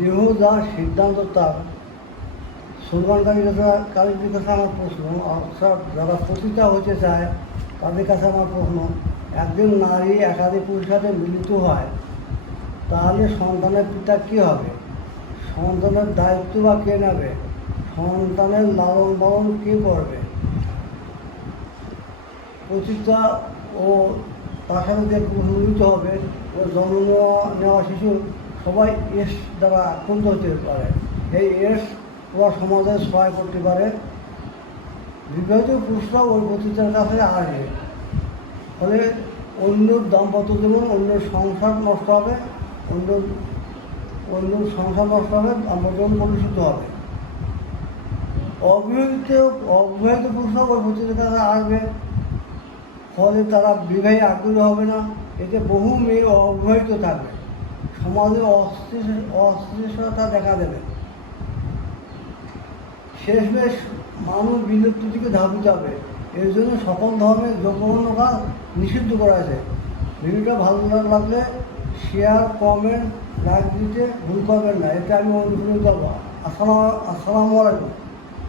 দেহ যার সিদ্ধান্ত তার। সলমানকারীর কাছে কারীর কাছে আমার প্রশ্ন, অর্থাৎ যারা পতিতা হতে চায়, তাদের কাছে আমার প্রশ্ন, একজন নারী একাধিক পুরুষের সাথে মিলিত হয়, তাহলে সন্তানের পিতা কী হবে? সন্তানের দায়িত্ব বা কে নেবে? সন্তানের লালন পালন কে করবে? পতিতা ও তার সাথে যে হবে, ও জন্ম নেওয়া নেওয়া শিশু সবাই এস দ্বারা আক্রান্ত হতে পারে। এই এস ওরা সমাজে সহায় করতে পারে। বিবাহিত পুরুষরা ওই পতিতার কাছে আসবে ফলে অন্য দাম্পত্য যেমন অন্য সংসার নষ্ট হবে অন্য অন্য সংসার নষ্ট হবে, দাম্পত্য জীবন কলুষিত হবে। অবিবাহিত অবিবাহিত পুরুষরা ওই পতিতার কাছে আসবে। ফলে তারা বিবাহে আগ্রহী হবে না। এতে বহু মেয়ে অবিবাহিত থাকবে। সমাজে অস্থির অস্থিরতা দেখা দেবে। শেষমেশ মানুষ বিলুপ্তির দিকে ধাবিত হবে এর জন্য সকল ধর্মের কাজ নিষিদ্ধ করা আছে ভিডিওটা ভালো লাগলে শেয়ার কমেন্ট লাইক দিতে ভুল করবেন না। এটা আমি অনুপ্রাণিত হব। আসসালাম আসসালামু আলাইকুম।